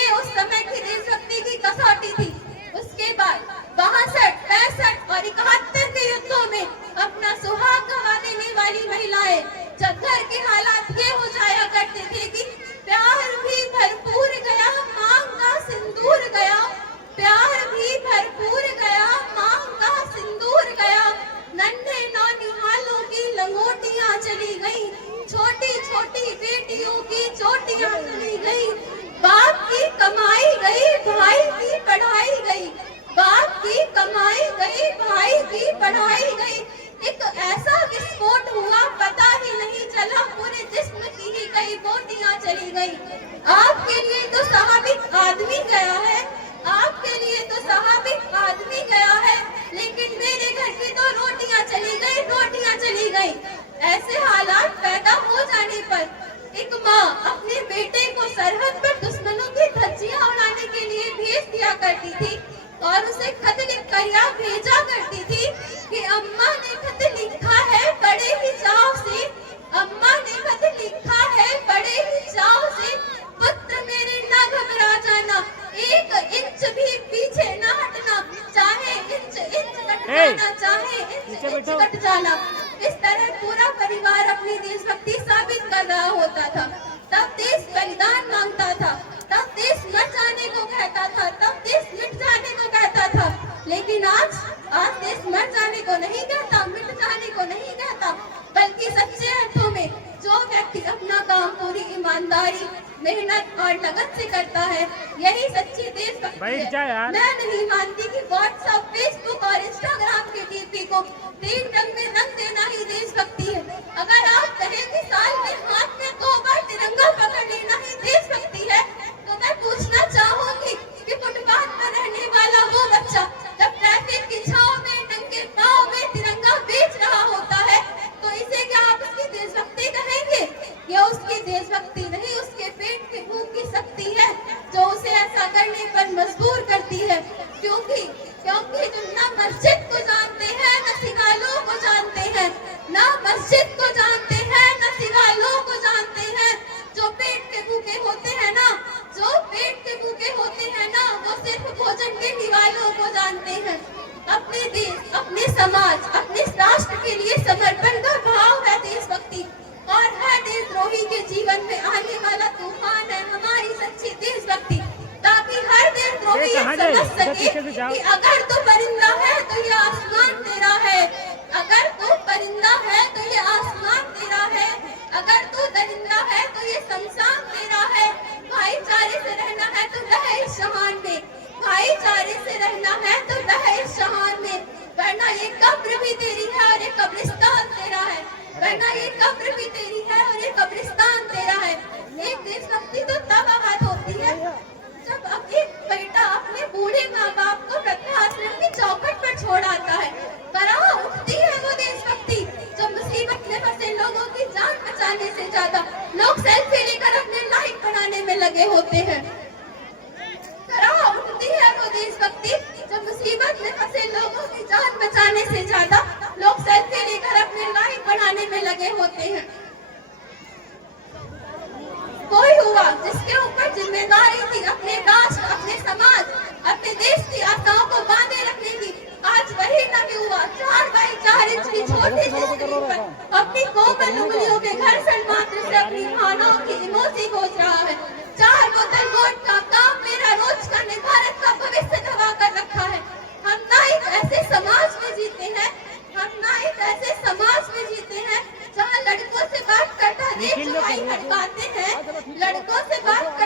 ये उस समय की देशभक्ति की कसौटी थी। उसके बाद 62, 65 और 71 के युद्धों में अपना सुहाग गंवा देने वाली महिलाएं, जब घर के हालात ये हो जाया करते थे कि प्यार भी भरपूर गया, मांग का सिंदूर गया, प्यार भी भरपूर गया, मांग का सिंदूर गया, नन्हे नौनिहालों की लंगोटियां चली गई, छोटी छोटी बेटियों की चोटियां चली गई, बाप की कमाई गई, भाई की पढ़ाई गई, बाप की कमाई गई, भाई की पढ़ाई गई। एक ऐसा विस्फोट हुआ, पता ही नहीं चला, पूरे जिस्म की ही कई बोटियां चली गई। आपके लिए तो साहबिक आदमी गया है, आपके लिए तो साहबिक आदमी गया है, लेकिन मेरे घर की तो रोटियां चली गई, रोटियां चली गई। ऐसे हालात पैदा हो जाने पर एक माँ अपने बेटे को सरहद पर दुश्मनों की धज्जियां उड़ाने के लिए भेज दिया करती थी और उसे खत लिख कर या भेजा करती थी कि अम्मा ने खत लिखा है बड़े ही चाव से, अम्मा ने खत लिखा है बड़े ही चाव से, पुत्र मेरे ना घबरा जाना, एक इंच भी पीछे ना हटना, चाहे इंच कट जाना, चाहे इंच कट जाना। इस तरह पूरा परिवार अपनी देशभक्ति साबित कर रहा होता था। तब देश बलिदान मांगता था, तब देश मर जाने को कहता था, तब देश मिट जाने को कहता था। लेकिन आज देश मर जाने को नहीं कहता, मिट जाने को नहीं कहता, बल्कि सच्चे अर्थों में जो व्यक्ति अपना काम पूरी ईमानदारी, मेहनत और लगन से करता है, यही सच्ची देशभक्ति है। मैं नहीं मानती कि व्हाट्सएप, फेसबुक और इंस्टाग्राम के डीपी को 3 रंग में रंग देना ही देशभक्ति है। अगर आप कहें कि साल में हाथ में 2 बार तिरंगा पकड़ लेना ही देशभक्ति है, तो मैं पूछना चाहूंगी कि फुटपाथ पर रहने वाला वो बच्चा जब ट्रैफिक की छांव में नंगे पांव में तिरंगा बेच रहा होता है, तो इसे क्या आप उसकी देशभक्ति कहेंगे? यह उसकी देशभक्ति नहीं, उसके पेट की भूख की शक्ति है जो उसे ऐसा करने पर मजबूर करती है। क्योंकि जो ना मस्जिद को जानते हैं, न सिवालों को जानते हैं, ना मस्जिद को जानते हैं, न सिवालों को जानते हैं, जो पेट के भूखे होते हैं ना, जो पेट के भूखे होते हैं ना, वो सिर्फ भोजन के निवालों को जानते हैं। अपने देश, अपने समाज, अपने राष्ट्र के लिए समर्पण का भाव है देशभक्ति, और हर देशद्रोही के जीवन में आने वाला तूफान है हमारी सच्ची देशभक्ति, ताकि हर देशद्रोही समझ सके कि अगर तो परिंदा है तो ये आसमान तेरा है, अगर तो परिंदा है तो ये आसमान तेरा है, अगर तो दरिंदा है तो ये शमशान तेरा है। भाईचारे से रहना है तो रहे इस जहान में, भाईचारे से रहना है तो रहे इस जहान में, वरना ये कब्र भी तेरी है और ये कब्रिस्तान तेरा है, वरना ये कब्र भी तेरी है और ये कब्रिस्तान तेरा है। एक देशभक्ति तो तब आबाद होती है जब अब एक बेटा अपने बूढ़े माँ बाप को वृद्धाश्रम की चौखट पर छोड़ आता है। कहाँ उठती है वो देशभक्ति जो मुसीबत में फंसे लोगों की जान बचाने से ज्यादा लोग सेल्फी लेकर अपने लाइक बनाने में लगे होते हैं। कहाँ उठती है वो देशभक्ति जो मुसीबत में फंसे लोगों की जान बचाने से ज्यादा लोग सेल्फी लेकर अपने लाइक बनाने में लगे होते हैं। कोई हुआ जिसके ऊपर जिम्मेदारी थी अपने राष्ट्र, अपने समाज, अपने देश की आशाओं को बांधे रखने की, आज वही नहीं हुआ। 4x4 इंच की छोटी सी स्क्रीन पर अपनी कोमल उंगलियों के घर्षण मात्र से अपनी भावनाओं की इमोजी खोज रहा है। 4 बोतल वोट का काम मेरा रोज का भारत का भविष्य दबा कर रखा है। हम ना एक ऐसे समाज में जीते हैं, हम ना एक ऐसे समाज में जीते हैं जहाँ लड़कों से बात करता देख भाई हटकाते हैं, लड़कों से बात